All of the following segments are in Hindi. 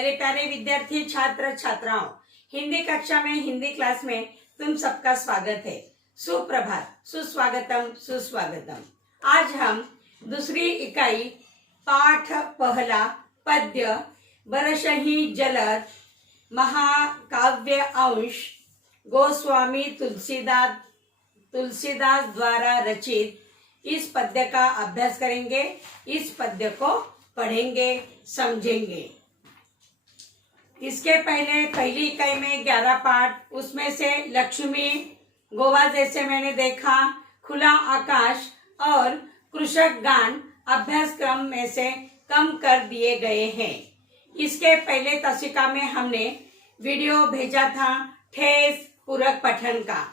मेरे प्यारे विद्यार्थी छात्र छात्राओं, हिंदी कक्षा में हिंदी क्लास में तुम सबका स्वागत है। सुप्रभात, सुस्वागतम, सुस्वागतम। आज हम दूसरी इकाई पाठ पहला पद्य बरसहि जलद महाकाव्य अंश गोस्वामी तुलसीदास द्वारा रचित इस पद्य का अभ्यास करेंगे। इस पद्य को पढ़ेंगे, समझेंगे। इसके पहले पहली इकाई में 11 पाठ, उसमें से लक्ष्मी, गोवा जैसे मैंने देखा, खुला आकाश और कृषक गान अभ्यास क्रम में से कम कर दिए गए हैं। इसके पहले तसिका में हमने वीडियो भेजा था ठेस पूरक पठन का,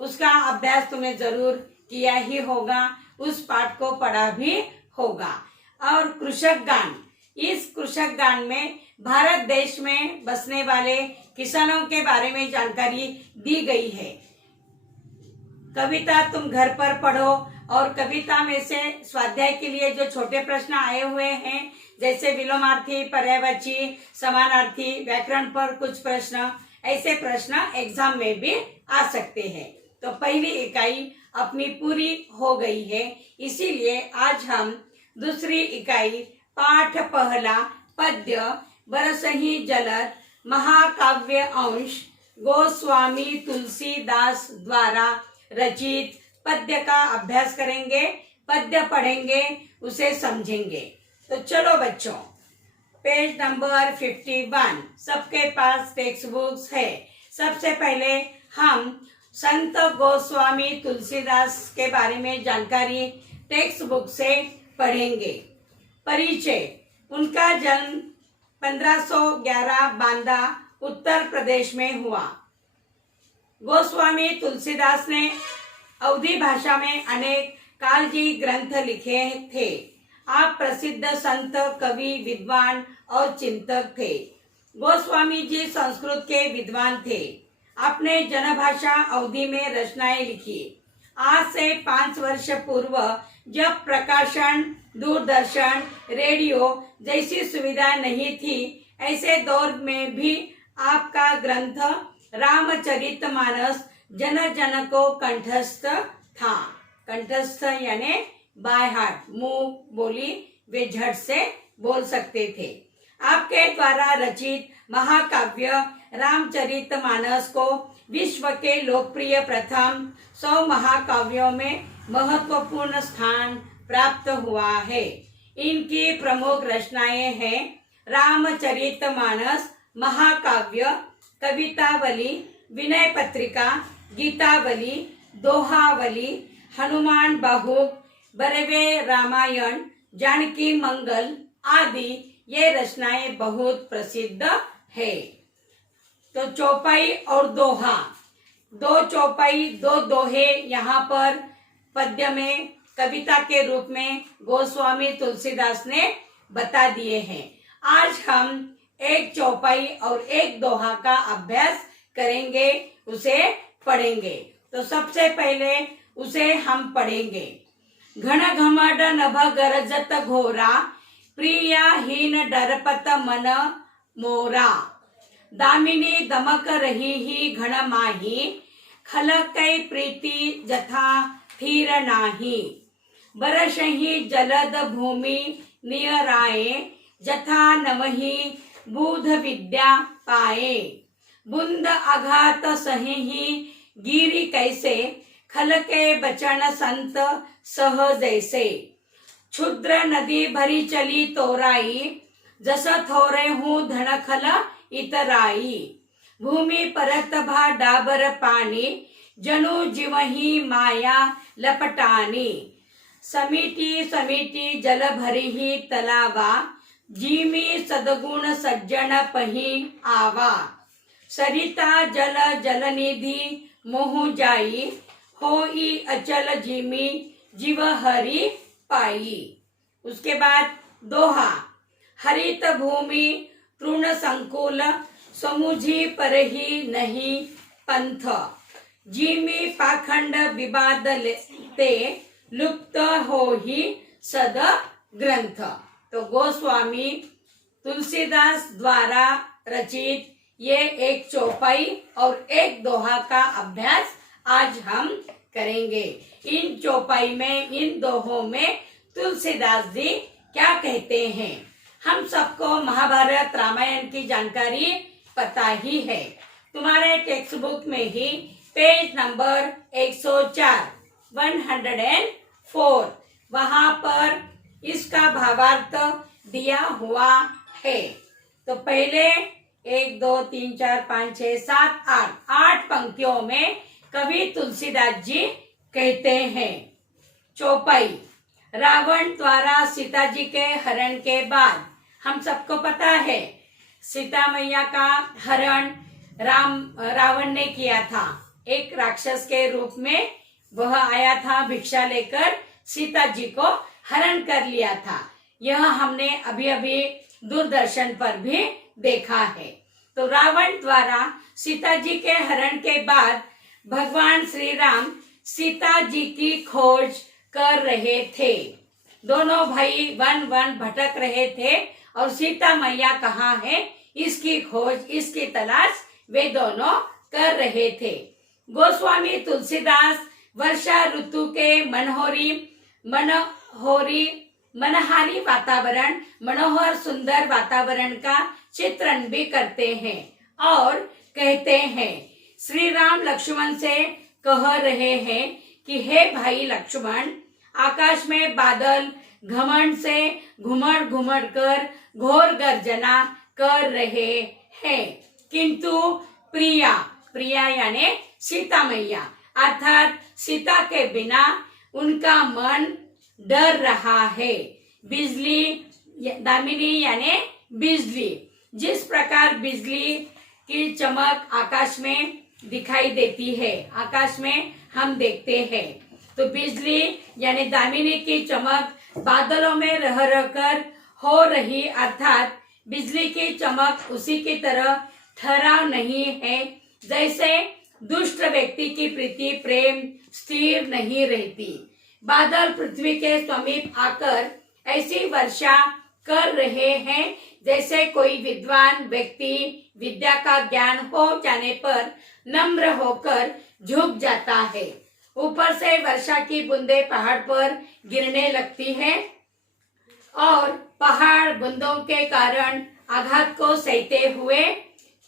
उसका अभ्यास तुमने जरूर किया ही होगा, उस पाठ को पढ़ा भी होगा। और कृषक गान, इस कृषक गान में भारत देश में बसने वाले किसानों के बारे में जानकारी दी गई है। कविता तुम घर पर पढ़ो और कविता में से स्वाध्याय के लिए जो छोटे प्रश्न आए हुए हैं, जैसे विलोमार्थी, पर्यायवाची, समानार्थी, व्याकरण पर कुछ प्रश्न, ऐसे प्रश्न एग्जाम में भी आ सकते हैं। तो पहली इकाई अपनी पूरी हो गई है, इसीलिए आज हम दूसरी इकाई पाठ पहला पद्य बरसहि जलद महाकाव्य अंश गोस्वामी तुलसीदास द्वारा रचित पद्य का अभ्यास करेंगे, पद्य पढ़ेंगे, उसे समझेंगे। तो चलो बच्चों, पेज नंबर 51 सबके पास टेक्स्ट बुक्स है। सबसे पहले हम संत गोस्वामी तुलसीदास के बारे में जानकारी टेक्स्ट बुक से पढ़ेंगे। परिचय, उनका जन्म 1511 बांदा उत्तर प्रदेश में हुआ। गोस्वामी तुलसीदास ने अवधी भाषा में अनेक कालजी ग्रंथ लिखे थे। आप प्रसिद्ध संत, कवि, विद्वान और चिंतक थे। गोस्वामी जी संस्कृत के विद्वान थे। अपने जनभाषा अवधी में रचनाएं लिखी। आज से 5 वर्ष पूर्व जब प्रकाशन, दूरदर्शन, रेडियो जैसी सुविधा नहीं थी, ऐसे दौर में भी आपका ग्रंथ रामचरितमानस जन जन को कंठस्थ था। कंठस्थ यानी बाय हार्ट, मुंह बोली वे झट से बोल सकते थे। आपके द्वारा रचित महाकाव्य रामचरितमानस को विश्व के लोकप्रिय प्रथम 100 महाकाव्यों में महत्वपूर्ण स्थान प्राप्त हुआ है। इनकी प्रमुख रचनाएं हैं रामचरितमानस, महाकाव्य, कवितावली, विनय पत्रिका, गीतावली, दोहावली, हनुमान बाहुक, बरवे रामायण, जानकी मंगल आदि ये रचनाएं बहुत प्रसिद्ध है। तो चौपाई और दोहा, 2 चौपाई 2 दोहे यहाँ पर पद्य में कविता के रूप में गोस्वामी तुलसीदास ने बता दिए हैं। आज हम एक चौपाई और एक दोहा का अभ्यास करेंगे, उसे पढ़ेंगे। तो सबसे पहले उसे हम पढ़ेंगे। घन घमड नभ गरजत घोरा, प्रिया हीन डरपत मन मोरा। दामिनी दमक रही ही घन माही, खलकै प्रीति जथा थीर नाही। बरसहि जलद भूमि नियराए, जथा नमहि बूध विद्या पाए। बुंद आघात सहिहि गिरि कैसे, खलके बचन संत सह जैसे। क्षुद्र नदी भरी चली तोराई, जस थोरे हूँ धनखल इतराई। भूमि परत भा डाबर पानी, जनु जीवही माया लपटानी। समिति समिति जल भरी ही तलावा, जीमी सदगुण सज्जन पही आवा। सरिता जल जलनिधि मोह जाई, होई अचल जीमी जीव हरि पाई। उसके बाद दोहा, हरित भूमि तृण संकुल, समुझी परही नहीं पंथ। जीमी पाखंड विवाद ते, लुप्त हो ही सद ग्रंथ। तो गोस्वामी तुलसीदास द्वारा रचित ये एक चौपाई और एक दोहा का अभ्यास आज हम करेंगे। इन चौपाई में, इन दोहों में तुलसीदास जी क्या कहते हैं। हम सबको महाभारत रामायण की जानकारी पता ही है। तुम्हारे टेक्स्ट बुक में ही पेज नंबर 104 104 वहां पर इसका भावार्थ दिया हुआ है। तो पहले 1 2 3 4 5 6 7 8 पंक्तियों में कवि तुलसीदास जी कहते हैं। चौपाई। रावण द्वारा सीता जी के हरण के बाद हम सबको पता है सीता मैया का हरण रावण ने किया था। एक राक्षस के रूप में वह आया था, भिक्षा लेकर सीता जी को हरण कर लिया था। यह हमने अभी अभी दूरदर्शन पर भी देखा है। तो रावण द्वारा सीता जी के हरण के बाद भगवान श्री राम सीता जी की खोज कर रहे थे। दोनों भाई वन वन भटक रहे थे और सीता मैया कहाँ है, इसकी खोज, इसकी तलाश वे दोनों कर रहे थे। गोस्वामी तुलसीदास वर्षा ऋतु के मनहारी वातावरण, मनोहर सुंदर वातावरण का चित्रण भी करते हैं और कहते हैं, श्री राम लक्ष्मण से कह रहे हैं कि हे भाई लक्ष्मण, आकाश में बादल घमंड से घुमड़ घुमड़ कर घोर गर्जना कर रहे हैं, किंतु प्रिया यानी सीता मैया अर्थात सीता के बिना उनका मन डर रहा है। बिजली, दामिनी यानी बिजली, जिस प्रकार बिजली की चमक आकाश में दिखाई देती है, आकाश में हम देखते हैं, तो बिजली यानी दामिनी की चमक बादलों में रह रहकर हो रही, अर्थात बिजली की चमक उसी की तरह ठहराव नहीं है जैसे दुष्ट व्यक्ति की प्रीति प्रेम स्थिर नहीं रहती। बादल पृथ्वी के समीप आकर ऐसी वर्षा कर रहे हैं जैसे कोई विद्वान व्यक्ति विद्या का ज्ञान हो जाने पर नम्र होकर झुक जाता है। ऊपर से वर्षा की बूंदें पहाड़ पर गिरने लगती है और पहाड़ बूंदों के कारण आघात को सहते हुए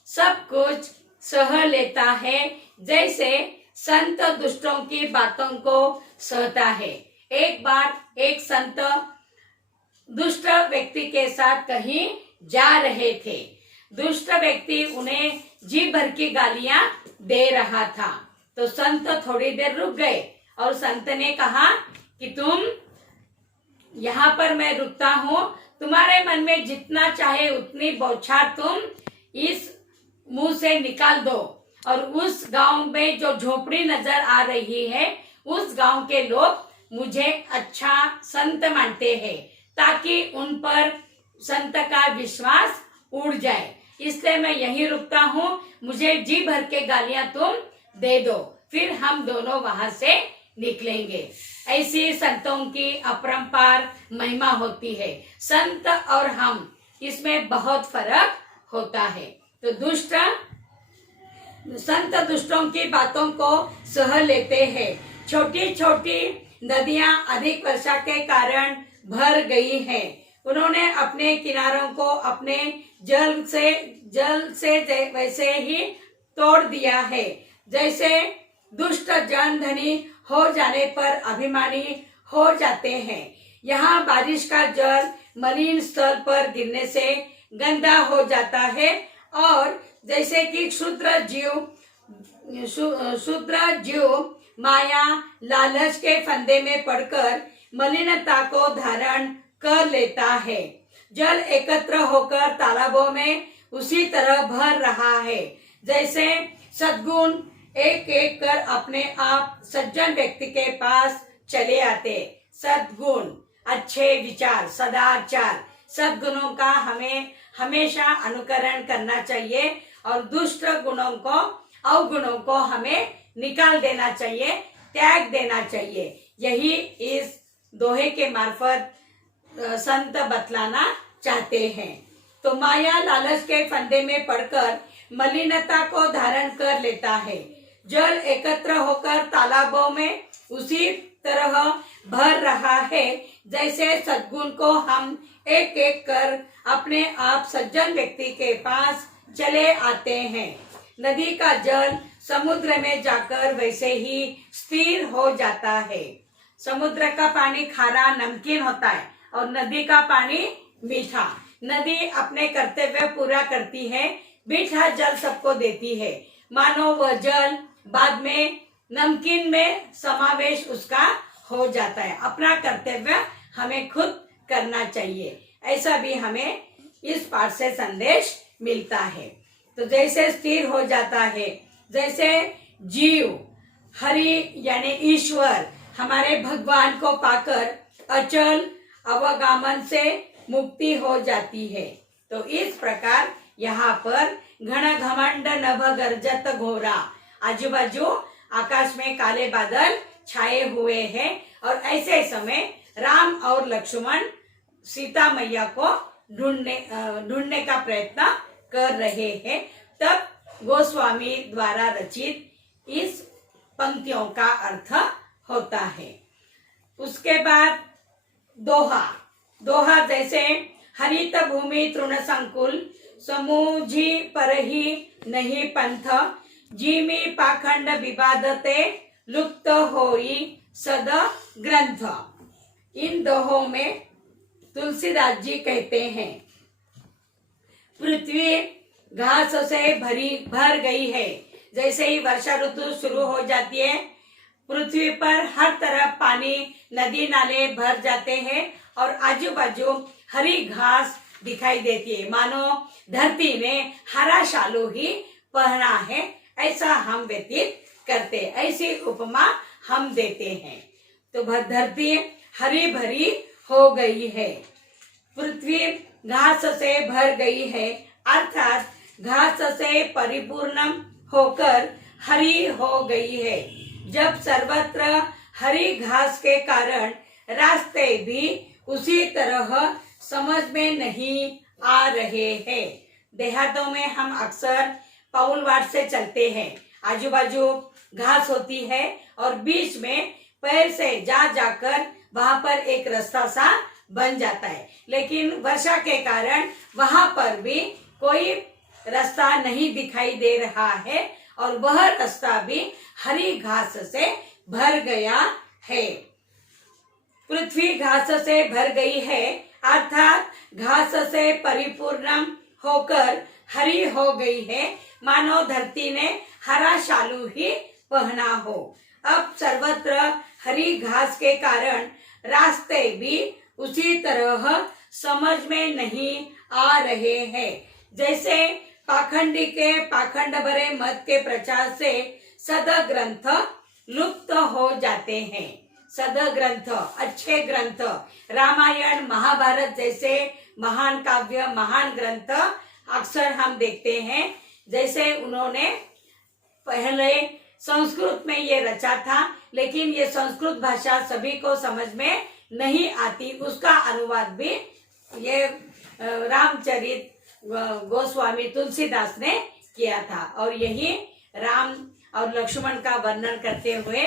सब कुछ सह लेता है जैसे संत दुष्टों की बातों को सहता है। एक बार एक संत दुष्ट व्यक्ति के साथ कहीं जा रहे थे। दुष्ट व्यक्ति उन्हें जी भर की गालियां दे रहा था, तो संत थोड़ी देर रुक गए और संत ने कहा कि तुम यहाँ पर मैं रुकता हूँ, तुम्हारे मन में जितना चाहे उतनी बौछार तुम इस मुंह से निकाल दो और उस गांव में जो झोपड़ी नजर आ रही है उस गांव के लोग मुझे अच्छा संत मानते हैं, ताकि उन पर संत का विश्वास उड़ जाए, इसलिए मैं यहीं रुकता हूँ, मुझे जी भर के गालियां तुम दे दो, फिर हम दोनों वहां से निकलेंगे। ऐसी संतों की अपरंपार महिमा होती है। संत और हम, इसमें बहुत फर्क होता है। तो संत दुष्टों की बातों को सह लेते हैं। छोटी छोटी नदियां अधिक वर्षा के कारण भर गई हैं। उन्होंने अपने किनारों को अपने जल से वैसे ही तोड़ दिया है, जैसे दुष्ट जन धनी हो जाने पर अभिमानी हो जाते हैं। यहाँ बारिश का जल मलिन स्थल पर गिरने से गंदा हो जाता है और जैसे कि क्षुद्र जीव माया लालच के फंदे में पड़कर मलिनता को धारण कर लेता है। जल एकत्र होकर तालाबों में उसी तरह भर रहा है, जैसे सद्गुण एक एक कर अपने आप सज्जन व्यक्ति के पास चले आते। सद्गुण, अच्छे विचार, सदाचार, सद्गुणों का हमें हमेशा अनुकरण करना चाहिए और दुष्ट गुणों को, अवगुणों को हमें निकाल देना चाहिए, त्याग देना चाहिए। यही इस दोहे के मार्फत संत बतलाना चाहते हैं। तो माया लालच के फंदे में पड़कर मलिनता को धारण कर लेता है। जल एकत्र होकर तालाबों में उसी तरह भर रहा है जैसे सद्गुण को हम एक एक कर अपने आप सज्जन व्यक्ति के पास चले आते हैं। नदी का जल समुद्र में जाकर वैसे ही स्थिर हो जाता है। समुद्र का पानी खारा नमकीन होता है और नदी का पानी मीठा। नदी अपने कर्तव्य पूरा करती है, मीठा जल सबको देती है। मानो वह जल बाद में नमकीन में समावेश उसका हो जाता है। अपना कर्तव्य हमें खुद करना चाहिए, ऐसा भी हमें इस पाठ से संदेश मिलता है। तो जैसे स्थिर हो जाता है, जैसे जीव हरि यानी ईश्वर हमारे भगवान को पाकर अचल अवगामन से मुक्ति हो जाती है। तो इस प्रकार यहाँ पर घन घमंड नभ गर्जत घोरा, आजू बाजू आकाश में काले बादल छाए हुए हैं और ऐसे समय राम और लक्ष्मण सीता मैया को ढूंढने का प्रयत्न कर रहे हैं। तब गोस्वामी द्वारा रचित इस पंक्तियों का अर्थ होता है। उसके बाद दोहा जैसे हरित भूमि तृण संकुल समूझी परही नहीं पंथ जीमी पाखंड विवादते लुप्त होई सद ग्रंथ। इन दोहों में तुलसीदास जी कहते हैं, पृथ्वी घास से भर गई है। जैसे ही वर्षा ऋतु शुरू हो जाती है, पृथ्वी पर हर तरफ पानी नदी नाले भर जाते हैं और आजू बाजू हरी घास दिखाई देती है, मानो धरती ने हरा शालू ही पहना है, ऐसा हम व्यतीत करते, ऐसी उपमा हम देते हैं। तो धरती हरी भरी हो गई है, पृथ्वी घास से भर गई है, अर्थात घास से परिपूर्ण होकर हरी हो गई है। जब सर्वत्र हरी घास के कारण रास्ते भी उसी तरह समझ में नहीं आ रहे हैं। देहातों में हम अक्सर पाउलवाट से चलते हैं, आजू बाजू घास होती है और बीच में पैर से जाकर वहां पर एक रास्ता सा बन जाता है, लेकिन वर्षा के कारण वहां पर भी कोई रास्ता नहीं दिखाई दे रहा है और वह रास्ता भी हरी घास से भर गया है। पृथ्वी घास से भर गई है, अर्थात घास से परिपूर्ण होकर हरी हो गई है, मानो धरती ने हरा शालू ही पहना हो। अब सर्वत्र हरी घास के कारण रास्ते भी उसी तरह समझ में नहीं आ रहे हैं। जैसे पाखंडी के पाखंड भरे मत के प्रचार से सद ग्रंथ लुप्त हो जाते हैं। सद ग्रंथ, अच्छे ग्रंथ, रामायण महाभारत जैसे महान काव्य, महान ग्रंथ अक्सर हम देखते हैं। जैसे उन्होंने पहले संस्कृत में ये रचा था, लेकिन ये संस्कृत भाषा सभी को समझ में नहीं आती, उसका अनुवाद भी ये रामचरित गोस्वामी तुलसीदास ने किया था। और यही राम और लक्ष्मण का वर्णन करते हुए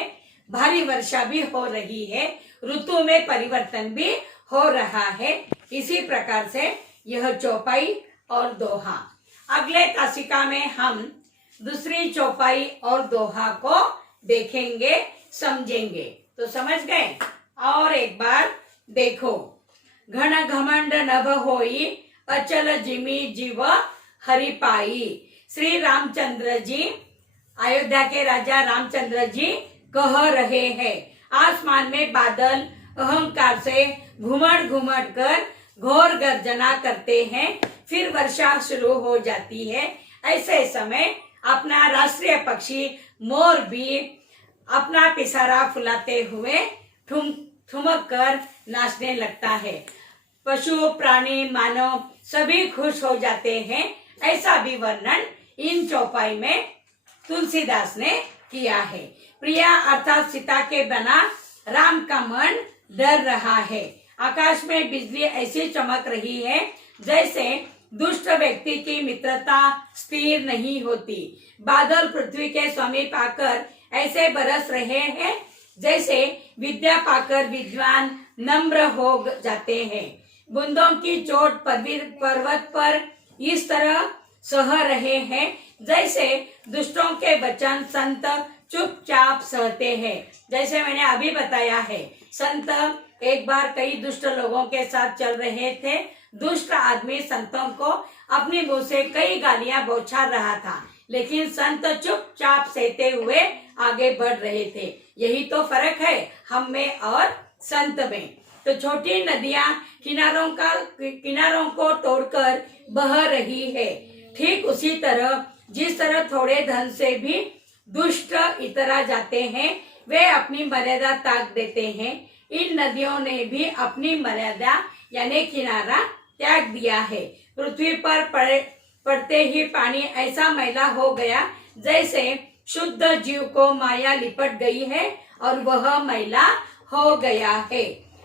भारी वर्षा भी हो रही है, ऋतु में परिवर्तन भी हो रहा है। इसी प्रकार से यह चौपाई और दोहा। अगले तासिका में हम दूसरी चौपाई और दोहा को देखेंगे, समझेंगे। तो समझ गए? और एक बार देखो, घन घमंड नभ होई अचल जिमी जीव हरि पाई। श्री रामचंद्र जी, अयोध्या के राजा रामचंद्र जी कह रहे हैं, आसमान में बादल अहंकार से घुमड़ घुमड़ कर घोर गर्जना करते हैं, फिर वर्षा शुरू हो जाती है। ऐसे समय अपना राष्ट्रीय पक्षी मोर भी अपना पिसारा फुलाते हुए ठुमक कर नाचने लगता है। पशु प्राणी मानव सभी खुश हो जाते हैं। ऐसा भी वर्णन इन चौपाई में तुलसीदास ने किया है। प्रिया अर्थात सीता के बिना राम का मन डर रहा है। आकाश में बिजली ऐसी चमक रही है जैसे दुष्ट व्यक्ति की मित्रता स्थिर नहीं होती। बादल पृथ्वी के स्वामी पाकर ऐसे बरस रहे हैं जैसे विद्या पाकर विद्वान नम्र हो जाते हैं। बूंदों की चोट पर्वत पर इस तरह सह रहे हैं जैसे दुष्टों के वचन संत चुपचाप सहते हैं। जैसे मैंने अभी बताया है, संत एक बार कई दुष्ट लोगों के साथ चल रहे थे। दुष्ट आदमी संतों को अपनी मुंह से कई गालियां बौछार रहा था, लेकिन संत चुपचाप सहते हुए आगे बढ़ रहे थे। यही तो फर्क है हम में और संत में। तो छोटी नदियां किनारों को तोड़कर बह रही है। ठीक उसी तरह जिस तरह थोड़े धन से भी दुष्ट इतरा जाते हैं, वे अपनी मर्यादा त्याग देते हैं। इन नदियों ने भी अपनी मर्यादा यानी किनारा त्याग दिया है। पृथ्वी पर पड़ते ही पानी ऐसा मैला हो गया जैसे शुद्ध जीव को माया लिपट गई है और वह मैला हो गया है।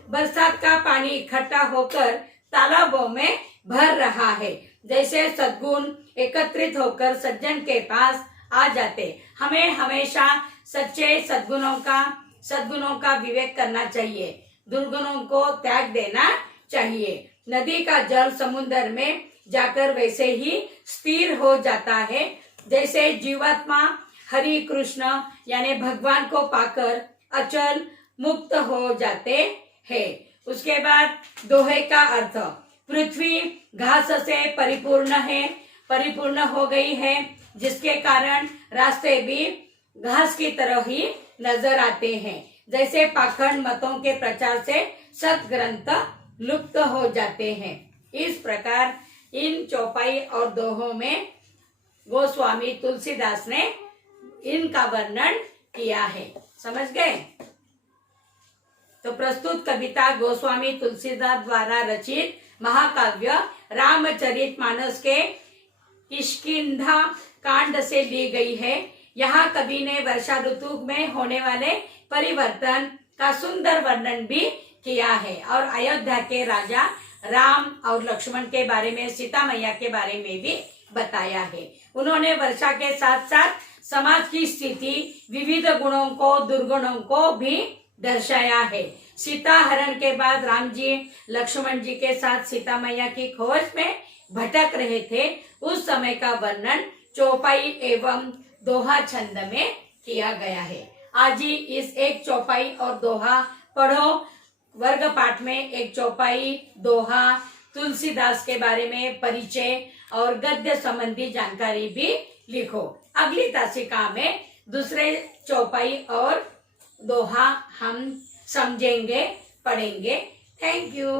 बरसात का पानी इकट्ठा होकर तालाबों में भर रहा है। जैसे सद्गुण एकत्रित होकर सज्जन के पास आ जाते। हमें हमेशा सच्चे सद्गुणों का विवेक करना चाहिए, दुर्गुणों को त्याग देना चाहिए। नदी का जल समुद्र में जाकर वैसे ही स्थिर हो जाता है जैसे जीवात्मा हरि कृष्ण यानी भगवान को पाकर अचल मुक्त हो जाते हैं। उसके बाद दोहे का अर्थ, पृथ्वी घास से परिपूर्ण हो गई है, जिसके कारण रास्ते भी घास की तरह ही नजर आते हैं। जैसे पाखंड मतों के प्रचार से सत्ग्रंथ लुप्त हो जाते हैं। इस प्रकार इन चौपाई और दोहों में गोस्वामी तुलसीदास ने इनका वर्णन किया है। समझ गए? तो प्रस्तुत कविता गोस्वामी तुलसीदास द्वारा रचित महाकाव्य रामचरितमानस के किष्किंधा कांड से ली गई है। यहाँ कवि ने वर्षा ऋतु में होने वाले परिवर्तन का सुंदर वर्णन भी किया है और अयोध्या के राजा राम और लक्ष्मण के बारे में, सीता मैया के बारे में भी बताया है। उन्होंने वर्षा के साथ साथ समाज की स्थिति, विविध गुणों को, दुर्गुणों को भी दर्शाया है। सीता हरण के बाद राम जी लक्ष्मण जी के साथ सीता मैया की खोज में भटक रहे थे। उस समय का वर्णन चौपाई एवं दोहा छंद में किया गया है। आज ही इस एक चौपाई और दोहा पढ़ो। वर्ग पाठ में एक चौपाई, दोहा, तुलसीदास के बारे में परिचय और गद्य संबंधी जानकारी भी लिखो। अगली तासिका में दूसरे चौपाई और दोहा हम समझेंगे, पढ़ेंगे। Thank you.